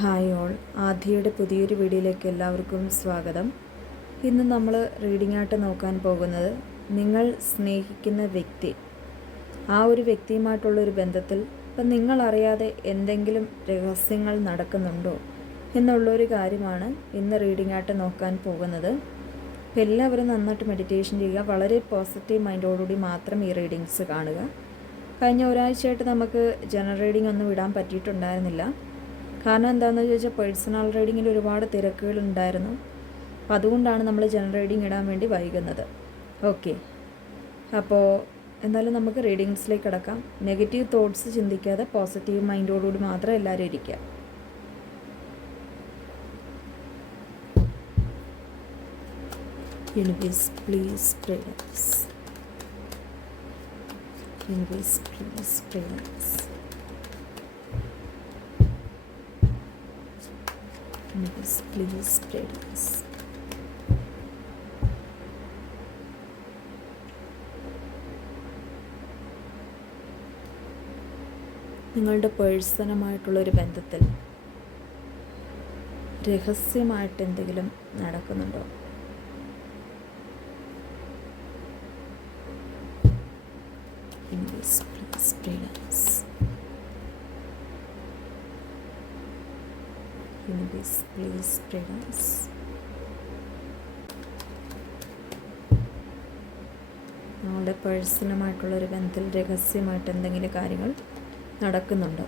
Hi all, ആദ്യയുടെ പുതിയൊരു വീഡിയോയിലേക്ക് എല്ലാവർക്കും സ്വാഗതം. ഇന്ന് നമ്മൾ റീഡിംഗ് ആയിട്ട് നോക്കാൻ പോകുന്നത് നിങ്ങൾ സ്നേഹിക്കുന്ന വ്യക്തി, ആ ഒരു വ്യക്തിയുമായിട്ടുള്ളൊരു ബന്ധത്തിൽ ഇപ്പം നിങ്ങളറിയാതെ എന്തെങ്കിലും രഹസ്യങ്ങൾ നടക്കുന്നുണ്ടോ എന്നുള്ളൊരു കാര്യമാണ് ഇന്ന് റീഡിംഗ് ആയിട്ട് നോക്കാൻ പോകുന്നത്. അപ്പോൾ എല്ലാവരും നന്നായിട്ട് മെഡിറ്റേഷൻ ചെയ്യുക, വളരെ പോസിറ്റീവ് മൈൻഡോടുകൂടി മാത്രം ഈ റീഡിങ്സ് കാണുക. കഴിഞ്ഞ ഒരാഴ്ചയായിട്ട് നമുക്ക് ജനറൽ റീഡിംഗ് ഒന്നും ഇടാൻ പറ്റിയിട്ടുണ്ടായിരുന്നില്ല. കാരണം എന്താണെന്ന് ചോദിച്ചാൽ പേഴ്സണൽ റീഡിങ്ങിൽ ഒരുപാട് തിരക്കുകളുണ്ടായിരുന്നു. അപ്പോൾ അതുകൊണ്ടാണ് നമ്മൾ ജനറൽ റീഡിങ് ഇടാൻ വേണ്ടി വൈകുന്നത്. ഓക്കെ, അപ്പോൾ എന്തായാലും നമുക്ക് റീഡിങ്സിലേക്ക് കിടക്കാം. നെഗറ്റീവ് തോട്ട്സ് ചിന്തിക്കാതെ പോസിറ്റീവ് മൈൻഡോടുകൂടി മാത്രം എല്ലാവരും ഇരിക്കുക. Universe please pray us. Universe please pray us. Universe, please pray us. നിങ്ങളുടെ പേഴ്സണുമായിട്ടുള്ളൊരു ബന്ധത്തിൽ രഹസ്യമായിട്ട് എന്തെങ്കിലും നടക്കുന്നുണ്ടോ? Universe, please pray us. Universe, please pray us. നമ്മളുടെ പേഴ്സണുമായിട്ടുള്ളൊരു ബന്ധത്തിൽ രഹസ്യമായിട്ട് എന്തെങ്കിലും കാര്യങ്ങൾ നടക്കുന്നുണ്ടോ?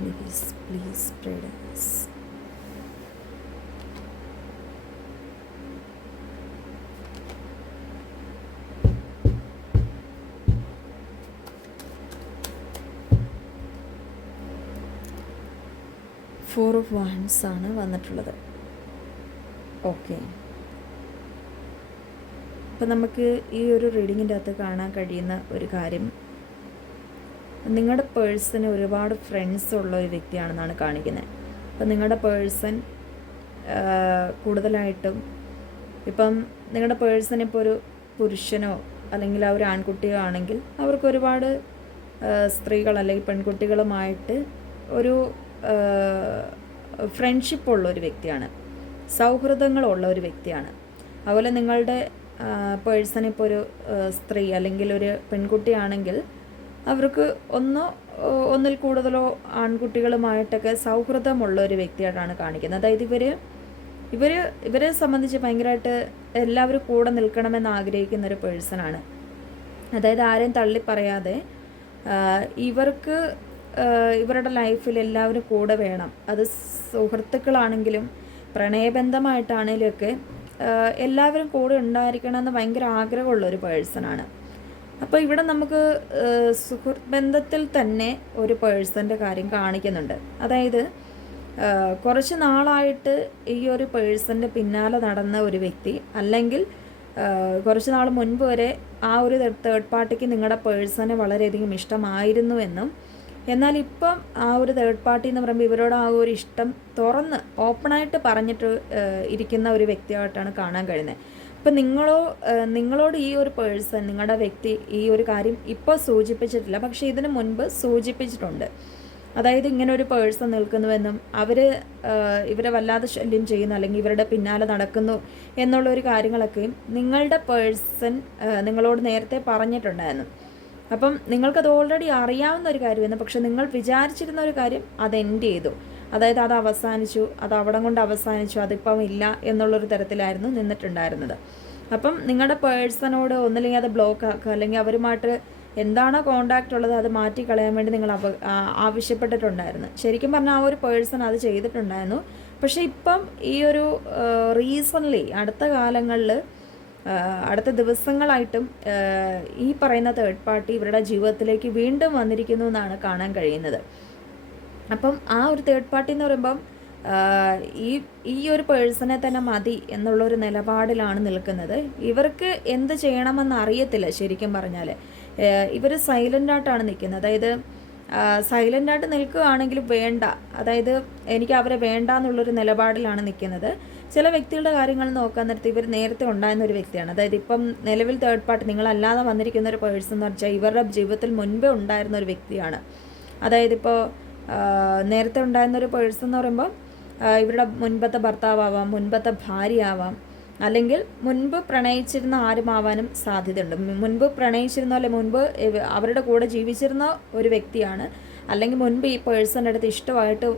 Universe, please pray us. Four of wands ആണ് വന്നിട്ടുള്ളത്. ഓക്കെ, അപ്പം നമുക്ക് ഈ ഒരു റീഡിങ്ങിൻ്റെ അകത്ത് കാണാൻ കഴിയുന്ന ഒരു കാര്യം, നിങ്ങളുടെ പേഴ്സണ് ഒരുപാട് ഫ്രണ്ട്സ് ഉള്ള ഒരു വ്യക്തിയാണെന്നാണ് കാണിക്കുന്നത്. അപ്പം നിങ്ങളുടെ പേഴ്സൺ കൂടുതലായിട്ടും ഇപ്പം നിങ്ങളുടെ പേഴ്സൺ ഇപ്പോൾ ഒരു പുരുഷനോ അല്ലെങ്കിൽ ആ ഒരു ആൺകുട്ടിയോ ആണെങ്കിൽ അവർക്ക് ഒരുപാട് സ്ത്രീകൾ അല്ലെങ്കിൽ പെൺകുട്ടികളുമായിട്ട് ഒരു ഫ്രണ്ട്ഷിപ്പ് ഉള്ള ഒരു വ്യക്തിയാണ്, സൗഹൃദങ്ങളുള്ള ഒരു വ്യക്തിയാണ്. അതുപോലെ നിങ്ങളുടെ പേഴ്സൺ ഇപ്പോൾ ഒരു സ്ത്രീ അല്ലെങ്കിൽ ഒരു പെൺകുട്ടിയാണെങ്കിൽ അവർക്ക് ഒന്നിൽ കൂടുതലോ ആൺകുട്ടികളുമായിട്ടൊക്കെ സൗഹൃദമുള്ള ഒരു വ്യക്തിയായിട്ടാണ് കാണിക്കുന്നത്. അതായത് ഇവരെ സംബന്ധിച്ച് ഭയങ്കരമായിട്ട് എല്ലാവരും കൂടെ നിൽക്കണമെന്ന് ആഗ്രഹിക്കുന്ന ഒരു പേഴ്സണാണ്. അതായത് ആരെയും തള്ളിപ്പറയാതെ ഇവർക്ക് ഇവരുടെ ലൈഫിൽ എല്ലാവരും കൂടെ വേണം. അത് സുഹൃത്തുക്കളാണെങ്കിലും പ്രണയബന്ധമായിട്ടാണെങ്കിലും ഒക്കെ എല്ലാവരും കൂടെ ഉണ്ടായിരിക്കണമെന്ന് ഭയങ്കര ആഗ്രഹമുള്ളൊരു പേഴ്സണാണ്. അപ്പോൾ ഇവിടെ നമുക്ക് സുഹൃത്ത് ബന്ധത്തിൽ തന്നെ ഒരു പേഴ്സൻ്റെ കാര്യം കാണിക്കുന്നുണ്ട്. അതായത് കുറച്ച് നാളായിട്ട് ഈ ഒരു പേഴ്സൻ്റെ പിന്നാലെ നടന്ന ഒരു വ്യക്തി, അല്ലെങ്കിൽ കുറച്ച് നാൾ മുൻപ് വരെ ആ ഒരു തേർഡ് പാർട്ടിക്ക് നിങ്ങളുടെ പേഴ്സണെ വളരെയധികം ഇഷ്ടമായിരുന്നു എന്നും, എന്നാൽ ഇപ്പം ആ ഒരു തേർഡ് പാർട്ടി എന്ന് പറയുമ്പോൾ ഇവരോട് ആ ഒരു ഇഷ്ടം തുറന്ന് ഓപ്പണായിട്ട് പറഞ്ഞിട്ട് ഇരിക്കുന്ന ഒരു വ്യക്തിയായിട്ടാണ് കാണാൻ കഴിയുന്നത്. ഇപ്പം നിങ്ങളോട് ഈ ഒരു പേഴ്സൺ, നിങ്ങളുടെ വ്യക്തി ഈ ഒരു കാര്യം ഇപ്പോൾ സൂചിപ്പിച്ചിട്ടില്ല, പക്ഷേ ഇതിന് മുൻപ് സൂചിപ്പിച്ചിട്ടുണ്ട്. അതായത് ഇങ്ങനെ ഒരു പേഴ്സൺ നിൽക്കുന്നുവെന്നും ഇവരെ വല്ലാതെ ശല്യം ചെയ്യുന്നു അല്ലെങ്കിൽ ഇവരുടെ പിന്നാലെ നടക്കുന്നു എന്നുള്ളൊരു കാര്യങ്ങളൊക്കെയും നിങ്ങളുടെ പേഴ്സൺ നിങ്ങളോട് നേരത്തെ പറഞ്ഞിട്ടുണ്ടായിരുന്നു. അപ്പം നിങ്ങൾക്കത് ഓൾറെഡി അറിയാവുന്ന ഒരു കാര്യമായിരുന്നു, പക്ഷെ നിങ്ങൾ വിചാരിച്ചിരുന്ന ഒരു കാര്യം അത് എൻഡ് ചെയ്തു. അതായത് അത് അവസാനിച്ചു, അത് അവിടം കൊണ്ട് അവസാനിച്ചു, അതിപ്പം ഇല്ല എന്നുള്ളൊരു തരത്തിലായിരുന്നു നിന്നിട്ടുണ്ടായിരുന്നത്. അപ്പം നിങ്ങളുടെ പേഴ്സണോട് ഒന്നില്ലെങ്കിൽ അത് ബ്ലോക്ക് ആക്കുക, അല്ലെങ്കിൽ അവരുമായിട്ട് എന്താണോ കോണ്ടാക്റ്റ് ഉള്ളത് അത് മാറ്റിക്കളയാൻ വേണ്ടി നിങ്ങൾ ആവശ്യപ്പെട്ടിട്ടുണ്ടായിരുന്നു. ശരിക്കും പറഞ്ഞാൽ ആ ഒരു പേഴ്സൺ അത് ചെയ്തിട്ടുണ്ടായിരുന്നു. പക്ഷേ ഇപ്പം ഈ ഒരു റീസൺലി അടുത്ത കാലങ്ങളിൽ അടുത്ത ദിവസങ്ങളായിട്ടും ഈ പറയുന്ന തേർഡ് പാർട്ടി ഇവരുടെ ജീവിതത്തിലേക്ക് വീണ്ടും വന്നിരിക്കുന്നു എന്നാണ് കാണാൻ കഴിയുന്നത്. അപ്പം ആ ഒരു തേർഡ് പാർട്ടി എന്ന് പറയുമ്പം ഈ ഒരു പേഴ്സണെ തന്നെ മതി എന്നുള്ളൊരു നിലപാടിലാണ് നിൽക്കുന്നത്. ഇവർക്ക് എന്ത് ചെയ്യണമെന്ന് അറിയത്തില്ല. ശരിക്കും പറഞ്ഞാൽ ഇവർ സൈലൻ്റായിട്ടാണ് നിൽക്കുന്നത്. അതായത് സൈലൻ്റായിട്ട് നിൽക്കുകയാണെങ്കിലും വേണ്ട, അതായത് എനിക്ക് അവരെ വേണ്ട എന്നുള്ളൊരു നിലപാടിലാണ് നിൽക്കുന്നത്. ചില വ്യക്തികളുടെ കാര്യങ്ങൾ നോക്കാൻ നേരത്തെ ഇവർ നേരത്തെ ഉണ്ടായിരുന്ന ഒരു വ്യക്തിയാണ്. അതായത് ഇപ്പം നിലവിൽ തേർഡ് പാർട്ടി നിങ്ങളല്ലാതെ വന്നിരിക്കുന്ന ഒരു പേഴ്സൺ എന്ന് വെച്ചാൽ ഇവരുടെ ജീവിതത്തിൽ മുൻപേ ഉണ്ടായിരുന്ന ഒരു വ്യക്തിയാണ്. അതായത് ഇപ്പോൾ നേരത്തെ ഉണ്ടായിരുന്ന ഒരു പേഴ്സൺ എന്ന് പറയുമ്പോൾ ഇവരുടെ മുൻപത്തെ ഭർത്താവാം, മുൻപത്തെ ഭാര്യയാവാം, അല്ലെങ്കിൽ മുൻപ് പ്രണയിച്ചിരുന്ന ആരുമാവാനും സാധ്യതയുണ്ട്. മുൻപ് പ്രണയിച്ചിരുന്ന അല്ലെ മുൻപ് അവരുടെ കൂടെ ജീവിച്ചിരുന്ന ഒരു വ്യക്തിയാണ്, അല്ലെങ്കിൽ മുൻപ് ഈ പേഴ്സൻ്റെ അടുത്ത് ഇഷ്ടമായിട്ട്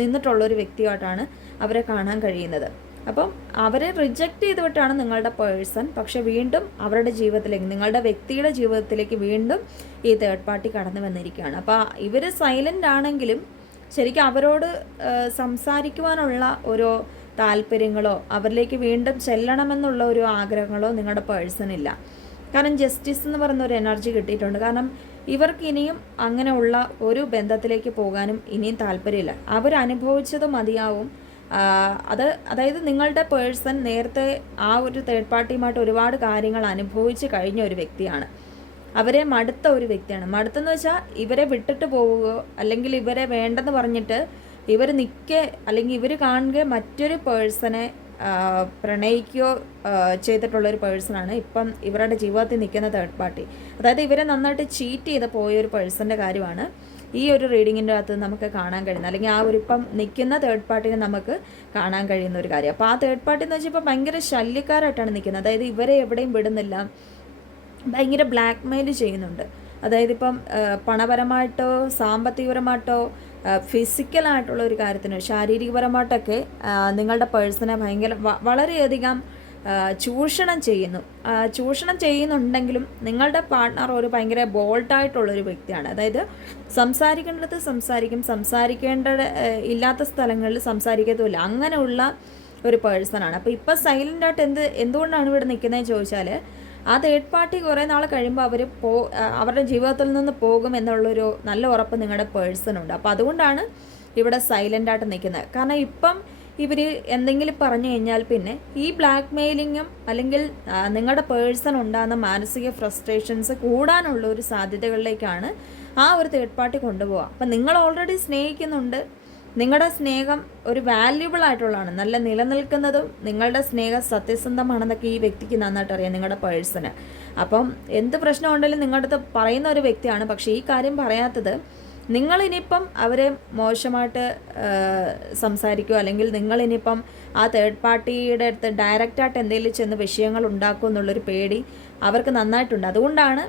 നിന്നിട്ടുള്ളൊരു വ്യക്തിയായിട്ടാണ് അവരെ കാണാൻ കഴിയുന്നത്. അപ്പം അവരെ റിജക്റ്റ് ചെയ്തുവിട്ടാണ് നിങ്ങളുടെ പേഴ്സൺ പക്ഷെ വീണ്ടും അവരുടെ ജീവിതത്തിലേക്ക്, നിങ്ങളുടെ വ്യക്തിയുടെ ജീവിതത്തിലേക്ക് വീണ്ടും ഈ തേർഡ് പാർട്ടി കടന്നു വന്നിരിക്കുകയാണ്. അപ്പോൾ ഇവർ സൈലൻ്റ് ആണെങ്കിലും ശരിക്കും അവരോട് സംസാരിക്കുവാനുള്ള ഓരോ താല്പര്യങ്ങളോ അവരിലേക്ക് വീണ്ടും ചെല്ലണമെന്നുള്ള ഒരു ആഗ്രഹങ്ങളോ നിങ്ങളുടെ പേഴ്സണില്ല. കാരണം ജസ്റ്റിസ് എന്ന് പറയുന്ന ഒരു എനർജി കിട്ടിയിട്ടുണ്ട്. കാരണം ഇവർക്ക് ഇനിയും അങ്ങനെയുള്ള ഒരു ബന്ധത്തിലേക്ക് പോകാനും ഇനിയും താല്പര്യമില്ല. അവരനുഭവിച്ചത് മതിയാവും. അതായത് നിങ്ങളുടെ പേഴ്സൺ നേരത്തെ ആ ഒരു തേർഡ് പാർട്ടിയുമായിട്ട് ഒരുപാട് കാര്യങ്ങൾ അനുഭവിച്ച് കഴിഞ്ഞ ഒരു വ്യക്തിയാണ്. അവരെ മടുത്ത ഒരു വ്യക്തിയാണ്. മടുത്തെന്ന് വെച്ചാൽ ഇവരെ വിട്ടിട്ട് പോവുകയോ അല്ലെങ്കിൽ ഇവരെ വേണ്ടെന്ന് പറഞ്ഞിട്ട് ഇവർ നിൽക്കുക അല്ലെങ്കിൽ ഇവർ കാണുക മറ്റൊരു പേഴ്സണെ പ്രണയിക്കുകയോ ചെയ്തിട്ടുള്ളൊരു പേഴ്സണാണ് ഇപ്പം ഇവരുടെ ജീവിതത്തിൽ നിൽക്കുന്ന തേർഡ് പാർട്ടി. അതായത് ഇവരെ നന്നായിട്ട് ചീറ്റ് ചെയ്ത് പോയൊരു പേഴ്സൻ്റെ കാര്യമാണ് ഈ ഒരു റീഡിങ്ങിൻ്റെ അകത്ത് നമുക്ക് കാണാൻ കഴിയുന്നത്, അല്ലെങ്കിൽ ആ ഒരു ഇപ്പം നിൽക്കുന്ന തേർഡ് പാർട്ടിനെ നമുക്ക് കാണാൻ കഴിയുന്ന ഒരു കാര്യം. അപ്പോൾ ആ തേർഡ് പാർട്ടി എന്ന് വെച്ചാൽ ഇപ്പോൾ ഭയങ്കര ശല്യക്കാരായിട്ടാണ് നിൽക്കുന്നത്. അതായത് ഇവരെ എവിടെയും വിടുന്നില്ല, ഭയങ്കര ബ്ലാക്ക് മെയിൽ ചെയ്യുന്നുണ്ട്. അതായത് ഇപ്പം പണപരമായിട്ടോ സാമ്പത്തികപരമായിട്ടോ ഫിസിക്കലായിട്ടുള്ള ഒരു കാര്യത്തിന് ശാരീരികപരമായിട്ടൊക്കെ നിങ്ങളുടെ പേഴ്സണെ ഭയങ്കര വളരെയധികം ചൂഷണം ചെയ്യുന്നുണ്ടെങ്കിലും നിങ്ങളുടെ പാർട്ട്ണർ ഒരു ഭയങ്കര ബോൾഡായിട്ടുള്ളൊരു വ്യക്തിയാണ്. അതായത് സംസാരിക്കേണ്ടത് സംസാരിക്കേണ്ട ഇല്ലാത്ത സ്ഥലങ്ങളിൽ സംസാരിക്കത്തുമില്ല, അങ്ങനെയുള്ള ഒരു പേഴ്സണാണ്. അപ്പോൾ ഇപ്പം സൈലൻ്റായിട്ട് എന്തുകൊണ്ടാണ് ഇവിടെ നിൽക്കുന്നതെന്ന് ചോദിച്ചാൽ ആ തേർഡ് പാർട്ടി കുറേ നാൾ കഴിയുമ്പോൾ അവർ അവരുടെ ജീവിതത്തിൽ നിന്ന് പോകും എന്നുള്ളൊരു നല്ല ഉറപ്പ് നിങ്ങളുടെ പേഴ്സണുണ്ട്. അപ്പോൾ അതുകൊണ്ടാണ് ഇവിടെ സൈലൻ്റായിട്ട് നിൽക്കുന്നത്. കാരണം ഇപ്പം ഇവർ എന്തെങ്കിലും പറഞ്ഞു കഴിഞ്ഞാൽ പിന്നെ ഈ ബ്ലാക്ക് മെയിലിങ്ങും അല്ലെങ്കിൽ നിങ്ങളുടെ പേഴ്സൺ ഉണ്ടാകുന്ന മാനസിക ഫ്രസ്ട്രേഷൻസ് കൂടാനുള്ള ഒരു സാധ്യതകളിലേക്കാണ് ആ ഒരു തേർഡ് പാർട്ടി കൊണ്ടുപോകുക. അപ്പം നിങ്ങൾ ഓൾറെഡി സ്നേഹിക്കുന്നുണ്ട്, നിങ്ങളുടെ സ്നേഹം ഒരു വാല്യുബിൾ ആയിട്ടുള്ളതാണ്, നല്ല നിലനിൽക്കുന്നതും നിങ്ങളുടെ സ്നേഹം സത്യസന്ധമാണെന്നൊക്കെ ഈ വ്യക്തിക്ക് നന്നായിട്ട് അറിയാം, നിങ്ങളുടെ പേഴ്സണ്. അപ്പം എന്ത് പ്രശ്നം ഉണ്ടെങ്കിലും നിങ്ങളുടെ അടുത്ത് പറയുന്ന ഒരു വ്യക്തിയാണ്. പക്ഷേ ഈ കാര്യം പറയാത്തത് നിങ്ങളിനിയിപ്പം അവരെ മോശമായിട്ട് സംസാരിക്കുകയോ അല്ലെങ്കിൽ നിങ്ങളിനിയിപ്പം ആ തേർഡ് പാർട്ടിയുടെ അടുത്ത് ഡയറക്റ്റായിട്ട് എന്തെങ്കിലും ചെന്ന് വിഷയങ്ങൾ ഉണ്ടാക്കുമോ എന്നുള്ളൊരു പേടി അവർക്ക് നന്നായിട്ടുണ്ട്. അതുകൊണ്ടാണ്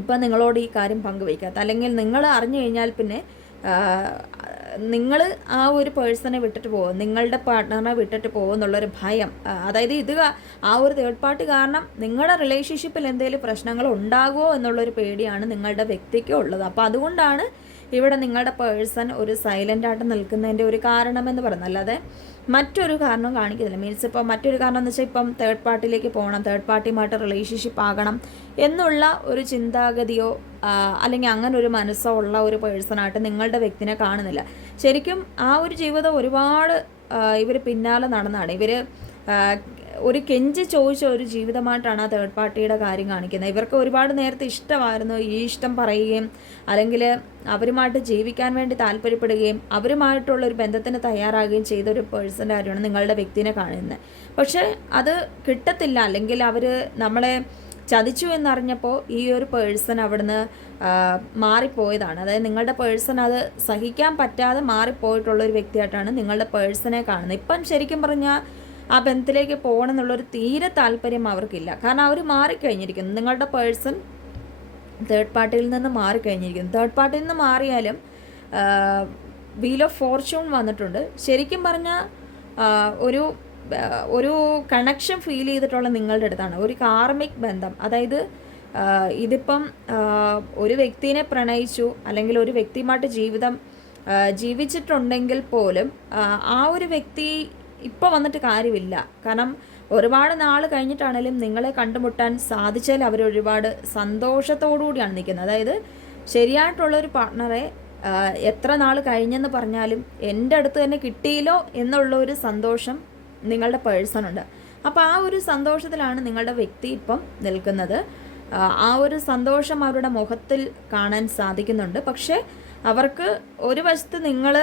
ഇപ്പം നിങ്ങളോട് ഈ കാര്യം പങ്കുവയ്ക്കാത്തത്. അല്ലെങ്കിൽ നിങ്ങൾ അറിഞ്ഞു കഴിഞ്ഞാൽ പിന്നെ നിങ്ങൾ ആ ഒരു പേഴ്സണെ വിട്ടിട്ട് പോകും, നിങ്ങളുടെ പാർട്ട്ണറിനെ വിട്ടിട്ട് പോകും എന്നുള്ളൊരു ഭയം. അതായത് ഇത് ആ ഒരു തേർഡ് പാർട്ടി കാരണം നിങ്ങളുടെ റിലേഷൻഷിപ്പിൽ എന്തെങ്കിലും പ്രശ്നങ്ങൾ ഉണ്ടാകുമോ എന്നുള്ളൊരു പേടിയാണ് നിങ്ങളുടെ വ്യക്തിക്ക് ഉള്ളത്. അപ്പോൾ അതുകൊണ്ടാണ് ഇവിടെ നിങ്ങളുടെ പേഴ്സൺ ഒരു സൈലൻ്റായിട്ട് നിൽക്കുന്നതിൻ്റെ ഒരു കാരണമെന്ന് പറയുന്നത്. അല്ലാതെ മറ്റൊരു കാരണം കാണിക്കുന്നില്ല. മീൻസ് ഇപ്പോൾ മറ്റൊരു കാരണം എന്ന് വെച്ചാൽ ഇപ്പം തേർഡ് പാർട്ടിയിലേക്ക് പോകണം, തേർഡ് പാർട്ടിയുമായിട്ട് റിലേഷൻഷിപ്പ് ആകണം എന്നുള്ള ഒരു ചിന്താഗതിയോ അല്ലെങ്കിൽ അങ്ങനെ ഒരു മനസ്സോ ഉള്ള ഒരു പേഴ്സണായിട്ട് നിങ്ങളുടെ വ്യക്തിനെ കാണുന്നില്ല. ശരിക്കും ആ ഒരു ജീവിതം ഒരുപാട് ഇവർ പിന്നാലെ നടന്നാണ്. ഇവർ ഒരു കെഞ്ചി ചോദിച്ച ഒരു ജീവിതമായിട്ടാണ് ആ തേർഡ് പാർട്ടിയുടെ കാര്യം കാണിക്കുന്നത്. ഇവർക്ക് ഒരുപാട് നേരത്തെ ഇഷ്ടമായിരുന്നു, ഈ ഇഷ്ടം പറയുകയും അല്ലെങ്കിൽ അവരുമായിട്ട് ജീവിക്കാൻ വേണ്ടി താല്പര്യപ്പെടുകയും അവരുമായിട്ടുള്ള ഒരു ബന്ധത്തിന് തയ്യാറാകുകയും ചെയ്ത ഒരു പേഴ്സൻ്റെ കാര്യമാണ് നിങ്ങളുടെ വ്യക്തിനെ കാണുന്നത്. പക്ഷേ അത് കിട്ടത്തില്ല, അല്ലെങ്കിൽ അവർ നമ്മളെ ചതിച്ചു എന്നറിഞ്ഞപ്പോൾ ഈ ഒരു പേഴ്സൺ അവിടുന്ന് മാറിപ്പോയതാണ്. അതായത് നിങ്ങളുടെ പേഴ്സൺ അത് സഹിക്കാൻ പറ്റാതെ മാറിപ്പോയിട്ടുള്ളൊരു വ്യക്തിയായിട്ടാണ് നിങ്ങളുടെ പേഴ്സണെ കാണുന്നത്. ഇപ്പം ശരിക്കും പറഞ്ഞാൽ ആ ബന്ധത്തിലേക്ക് പോകണം എന്നുള്ളൊരു തീരെ താല്പര്യം അവർക്കില്ല. കാരണം അവർ മാറിക്കഴിഞ്ഞിരിക്കുന്നു. നിങ്ങളുടെ പേഴ്സൺ തേർഡ് പാർട്ടിയിൽ നിന്ന് മാറിക്കഴിഞ്ഞിരിക്കുന്നു. തേർഡ് പാർട്ടിയിൽ നിന്ന് മാറിയാലും വീൽ ഓഫ് ഫോർച്യൂൺ വന്നിട്ടുണ്ട്. ശരിക്കും പറഞ്ഞാൽ ഒരു കണക്ഷൻ ഫീൽ ചെയ്തിട്ടുള്ള നിങ്ങളുടെ അടുത്താണ്, ഒരു കാർമിക് ബന്ധം. അതായത് ഇതിപ്പം ഒരു വ്യക്തിനെ പ്രണയിച്ചു അല്ലെങ്കിൽ ഒരു വ്യക്തിയുമായിട്ട് ജീവിച്ചിട്ടുണ്ടെങ്കിൽ പോലും ആ ഒരു വ്യക്തി ഇപ്പോൾ വന്നിട്ട് കാര്യമില്ല. കാരണം ഒരുപാട് നാൾ കഴിഞ്ഞിട്ടാണെങ്കിലും നിങ്ങളെ കണ്ടുമുട്ടാൻ സാധിച്ചാൽ അവർ ഒരുപാട് സന്തോഷത്തോടുകൂടിയാണ് നിൽക്കുന്നത്. അതായത് ശരിയായിട്ടുള്ളൊരു പാർട്ട്ണറെ എത്ര നാൾ കഴിഞ്ഞെന്ന് പറഞ്ഞാലും എൻ്റെ അടുത്ത് തന്നെ കിട്ടിയില്ലോ എന്നുള്ളൊരു സന്തോഷം നിങ്ങളുടെ പേഴ്സണുണ്ട്. അപ്പോൾ ആ ഒരു സന്തോഷത്തിലാണ് നിങ്ങളുടെ വ്യക്തി ഇപ്പം നിൽക്കുന്നത്. ആ ഒരു സന്തോഷം അവരുടെ മുഖത്തിൽ കാണാൻ സാധിക്കുന്നുണ്ട്. പക്ഷേ അവർക്ക് ഒരു വശത്ത് നിങ്ങൾ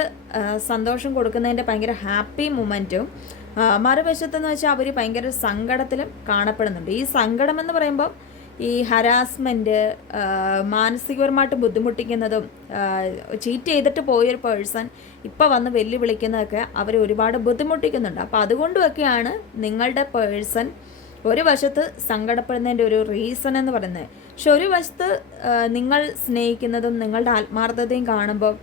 സന്തോഷം കൊടുക്കുന്നതിൻ്റെ ഭയങ്കര ഹാപ്പി മൊമെൻറ്റും, മറുവശത്തെന്ന് വെച്ചാൽ അവർ ഭയങ്കര സങ്കടത്തിലും കാണപ്പെടുന്നുണ്ട്. ഈ സങ്കടം എന്ന് പറയുമ്പോൾ ഈ ഹരാസ്മെൻറ്റ്, മാനസികപരമായിട്ട് ബുദ്ധിമുട്ടിക്കുന്നതും, ചീറ്റ് ചെയ്തിട്ട് പോയൊരു പേഴ്സൺ ഇപ്പോൾ വന്ന് വെല്ലുവിളിക്കുന്നതൊക്കെ അവരെ ഒരുപാട് ബുദ്ധിമുട്ടിക്കുന്നുണ്ട്. അപ്പോൾ അതുകൊണ്ടുമൊക്കെയാണ് നിങ്ങളുടെ പേഴ്സൺ ഒരു വശത്ത് സങ്കടപ്പെടുന്നതിൻ്റെ ഒരു റീസൺ എന്ന് പറയുന്നത്. പക്ഷെ ഒരു വശത്ത് നിങ്ങൾ സ്നേഹിക്കുന്നതും നിങ്ങളുടെ ആത്മാർത്ഥതയും കാണുമ്പോൾ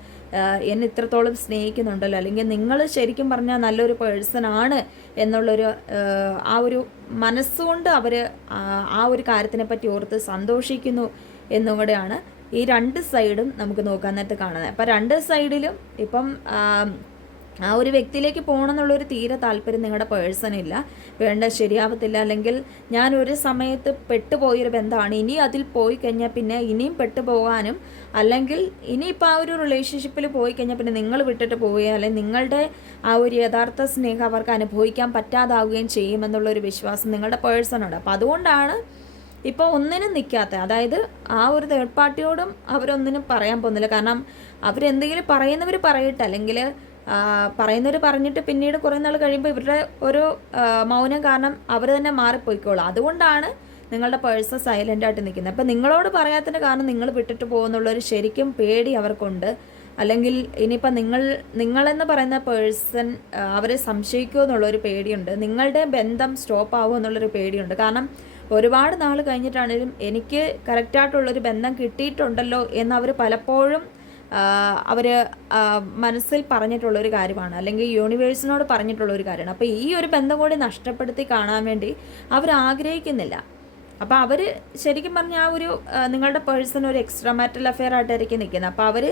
എന്നെ ഇത്രത്തോളം സ്നേഹിക്കുന്നുണ്ടല്ലോ, അല്ലെങ്കിൽ നിങ്ങൾ ശരിക്കും പറഞ്ഞാൽ നല്ലൊരു പേഴ്സൺ ആണ് എന്നുള്ളൊരു ആ ഒരു മനസ്സുകൊണ്ട് അവർ ആ ഒരു കാര്യത്തിനെ പറ്റി ഓർത്ത് സന്തോഷിക്കുന്നു എന്നും കൂടെയാണ് ഈ രണ്ട് സൈഡും നമുക്ക് നോക്കാൻ നേരത്ത് കാണുന്നത്. അപ്പം രണ്ട് സൈഡിലും ഇപ്പം ആ ഒരു വ്യക്തിയിലേക്ക് പോകണം എന്നുള്ളൊരു തീരെ താല്പര്യം നിങ്ങളുടെ പേഴ്സണില്ല, വേണ്ട ശരിയാവത്തില്ല, അല്ലെങ്കിൽ ഞാൻ ഒരു സമയത്ത് പെട്ടുപോയൊരു ബന്ധമാണ്, ഇനി അതിൽ പോയി കഴിഞ്ഞാൽ പിന്നെ ഇനിയും പെട്ടുപോകാനും, അല്ലെങ്കിൽ ഇനിയിപ്പോൾ ആ ഒരു റിലേഷൻഷിപ്പിൽ പോയി കഴിഞ്ഞാൽ പിന്നെ നിങ്ങൾ വിട്ടിട്ട് പോവുകയോ അല്ലെങ്കിൽ നിങ്ങളുടെ ആ ഒരു യഥാർത്ഥ സ്നേഹം അവർക്ക് അനുഭവിക്കാൻ പറ്റാതാവുകയും ചെയ്യുമെന്നുള്ളൊരു വിശ്വാസം നിങ്ങളുടെ പേഴ്സണുണ്ട്. അപ്പോൾ അതുകൊണ്ടാണ് ഇപ്പോൾ ഒന്നിനും നിൽക്കാത്ത, അതായത് ആ ഒരു തേർഡ് പാർട്ടിയോടും അവരൊന്നിനും പറയാൻ പോകുന്നില്ല. കാരണം അവരെന്തെങ്കിലും പറയുന്നവർ പറയട്ടെ, അല്ലെങ്കിൽ പറയുന്നവർ പറഞ്ഞിട്ട് പിന്നീട് കുറേ നാൾ കഴിയുമ്പോൾ ഇവരുടെ ഒരു മൗനം കാരണം അവർ തന്നെ മാറിപ്പോയിക്കോളും. അതുകൊണ്ടാണ് നിങ്ങളുടെ പേഴ്സൺ സൈലൻ്റ് ആയിട്ട് നിൽക്കുന്നത്. അപ്പോൾ നിങ്ങളോട് പറയാത്തതിൻ്റെ കാരണം നിങ്ങൾ വിട്ടിട്ട് പോകുന്നുള്ളൊരു ശരിക്കും പേടി അവർക്കുണ്ട്. അല്ലെങ്കിൽ ഇനിയിപ്പോൾ നിങ്ങളെന്ന് പറയുന്ന പേഴ്സൺ അവരെ സംശയിക്കുമോ എന്നുള്ളൊരു പേടിയുണ്ട്, നിങ്ങളുടെ ബന്ധം സ്റ്റോപ്പ് ആവുമോ എന്നുള്ളൊരു പേടിയുണ്ട്. കാരണം ഒരുപാട് നാൾ കഴിഞ്ഞിട്ടാണെങ്കിലും എനിക്ക് കറക്റ്റായിട്ടുള്ളൊരു ബന്ധം കിട്ടിയിട്ടുണ്ടല്ലോ എന്ന് അവർ പലപ്പോഴും അവർ മനസ്സിൽ പറഞ്ഞിട്ടുള്ളൊരു കാര്യമാണ്, അല്ലെങ്കിൽ യൂണിവേഴ്സിനോട് പറഞ്ഞിട്ടുള്ളൊരു കാര്യമാണ്. അപ്പോൾ ഈ ഒരു ബന്ധം കൂടി നഷ്ടപ്പെടുത്തി കാണാൻ വേണ്ടി അവർ ആഗ്രഹിക്കുന്നില്ല. അപ്പോൾ അവർ ശരിക്കും പറഞ്ഞാൽ ആ ഒരു നിങ്ങളുടെ പേഴ്സൺ ഒരു എക്സ്ട്രാ മാരിറ്റൽ അഫെയർ ആയിട്ടായിരിക്കും നിൽക്കുന്നത്. അപ്പോൾ അവർ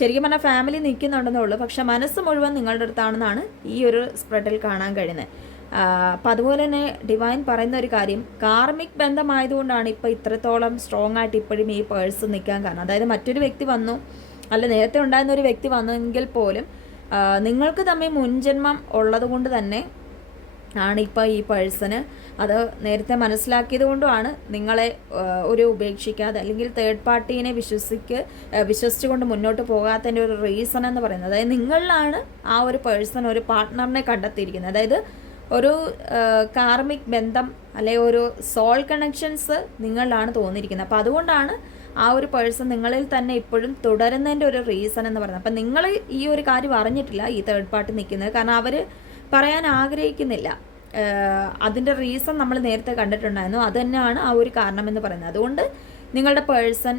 ശരിക്കും പറഞ്ഞാൽ ഫാമിലി നിൽക്കുന്നുണ്ടെന്നുള്ളൂ, പക്ഷേ മനസ്സ് മുഴുവൻ നിങ്ങളുടെ അടുത്താണെന്നാണ് ഈ ഒരു സ്പ്രെഡിൽ കാണാൻ കഴിയുന്നത്. അപ്പം അതുപോലെ തന്നെ ഡിവൈൻ പറയുന്ന ഒരു കാര്യം, കാർമിക് ബന്ധമായതുകൊണ്ടാണ് ഇപ്പോൾ ഇത്രത്തോളം സ്ട്രോങ് ആയിട്ട് ഇപ്പോഴും ഈ പേഴ്സൺ നിൽക്കാൻ കാരണം. അതായത് മറ്റൊരു വ്യക്തി വന്നു, അല്ല നേരത്തെ ഉണ്ടായിരുന്ന ഒരു വ്യക്തി വന്നെങ്കിൽ പോലും നിങ്ങൾക്ക് തമ്മിൽ മുൻജന്മം ഉള്ളത് കൊണ്ട് തന്നെ ആണ് ഇപ്പോൾ ഈ പേഴ്സണ് അത് നേരത്തെ മനസ്സിലാക്കിയത് കൊണ്ടുമാണ് നിങ്ങളെ ഒരു ഉപേക്ഷിക്കാതെ, അല്ലെങ്കിൽ തേർഡ് പാർട്ടീനെ വിശ്വസിച്ചുകൊണ്ട് മുന്നോട്ട് പോകാത്തതിൻ്റെ ഒരു റീസൺ എന്ന് പറയുന്നത്. അതായത് നിങ്ങളിലാണ് ആ ഒരു പേഴ്സൺ ഒരു പാർട്ട്ണറിനെ കണ്ടെത്തിയിരിക്കുന്നത്. അതായത് ഒരു കാർമിക് ബന്ധം അല്ലെങ്കിൽ ഒരു സോൾ കണക്ഷൻസ് നിങ്ങളിലാണ് തോന്നിയിരിക്കുന്നത്. അപ്പോൾ അതുകൊണ്ടാണ് ആ ഒരു പേഴ്സൺ നിങ്ങളിൽ തന്നെ ഇപ്പോഴും തുടരുന്നതിൻ്റെ ഒരു റീസൺ എന്ന് പറയുന്നത്. അപ്പം നിങ്ങൾ ഈ ഒരു കാര്യം അറിഞ്ഞിട്ടില്ല, ഈ തേർഡ് പാർട്ടി നിൽക്കുന്നത്, കാരണം അവർ പറയാൻ ആഗ്രഹിക്കുന്നില്ല. അതിൻ്റെ റീസൺ നമ്മൾ നേരത്തെ കണ്ടിട്ടുണ്ടായിരുന്നു, അത് തന്നെയാണ് ആ ഒരു കാരണം എന്ന് പറയുന്നത്. അതുകൊണ്ട് നിങ്ങളുടെ പേഴ്സൺ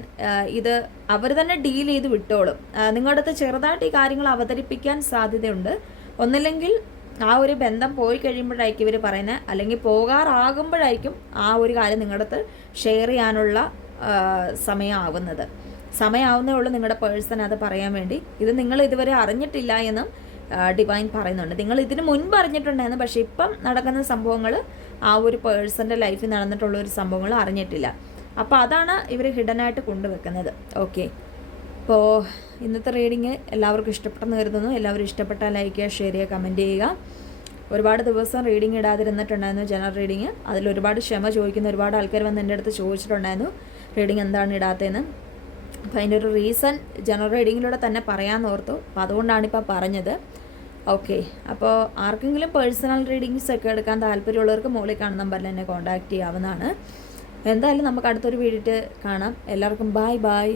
ഇത് അവർ തന്നെ ഡീൽ ചെയ്ത് വിട്ടോളും. നിങ്ങളുടെ അടുത്ത് ചെറുതായിട്ട് ഈ കാര്യങ്ങൾ അവതരിപ്പിക്കാൻ സാധ്യതയുണ്ട്. ഒന്നില്ലെങ്കിൽ ആ ഒരു ബന്ധം പോയി കഴിയുമ്പോഴായിരിക്കും ഇവർ പറയുന്നത്, അല്ലെങ്കിൽ പോകാറാകുമ്പോഴായിരിക്കും ആ ഒരു കാര്യം നിങ്ങളുടെ അടുത്ത് ഷെയർ ചെയ്യാനുള്ള സമയമാവുന്നേ ഉള്ളൂ നിങ്ങളുടെ പേഴ്സൺ അത് പറയാൻ വേണ്ടി. ഇത് നിങ്ങൾ ഇതുവരെ അറിഞ്ഞിട്ടില്ല എന്നും ഡിവൈൻ പറയുന്നുണ്ട്. നിങ്ങൾ ഇതിന് മുൻപ് അറിഞ്ഞിട്ടുണ്ടായിരുന്നു, പക്ഷേ ഇപ്പം നടക്കുന്ന സംഭവങ്ങൾ ആ ഒരു പേഴ്സൻ്റെ ലൈഫിൽ നടന്നിട്ടുള്ള ഒരു സംഭവങ്ങൾ അറിഞ്ഞിട്ടില്ല. അപ്പോൾ അതാണ് ഇവർ ഹിഡനായിട്ട് കൊണ്ടുവെക്കുന്നത്. ഓക്കെ, അപ്പോൾ ഇന്നത്തെ റീഡിങ് എല്ലാവർക്കും ഇഷ്ടപ്പെട്ടെന്ന് കരുതുന്നു. എല്ലാവരും ഇഷ്ടപ്പെട്ടാൽ ലൈക്ക് ചെയ്യുക, ഷെയർ ചെയ്യുക, കമൻറ്റ് ചെയ്യുക. ഒരുപാട് ദിവസം റീഡിങ് ഇടാതിരുന്നിട്ടുണ്ടായിരുന്നു ജനറൽ റീഡിങ്. അതിൽ ഒരുപാട് ക്ഷമ ചോദിക്കുന്ന ഒരുപാട് ആൾക്കാർ വന്ന് എൻ്റെ അടുത്ത് ചോദിച്ചിട്ടുണ്ടായിരുന്നു റീഡിങ് എന്താണ് ഇടാത്തതെന്ന്. അപ്പോൾ അതിൻ്റെ ഒരു റീസൺ ജനറൽ റീഡിങ്ങിലൂടെ തന്നെ പറയാമെന്ന് ഓർത്തു. അപ്പോൾ അതുകൊണ്ടാണ് ഇപ്പോൾ പറഞ്ഞത്. ഓക്കെ, അപ്പോൾ ആർക്കെങ്കിലും പേഴ്സണൽ റീഡിങ്സ് ഒക്കെ എടുക്കാൻ താല്പര്യമുള്ളവർക്ക് മുകളിൽ കാണുന്ന നമ്പറിൽ എന്നെ കോൺടാക്റ്റ് ചെയ്യാവുന്നതാണ്. എന്തായാലും നമുക്ക് അടുത്തൊരു വീഡിയോ കാണാം. എല്ലാവർക്കും ബൈ ബൈ.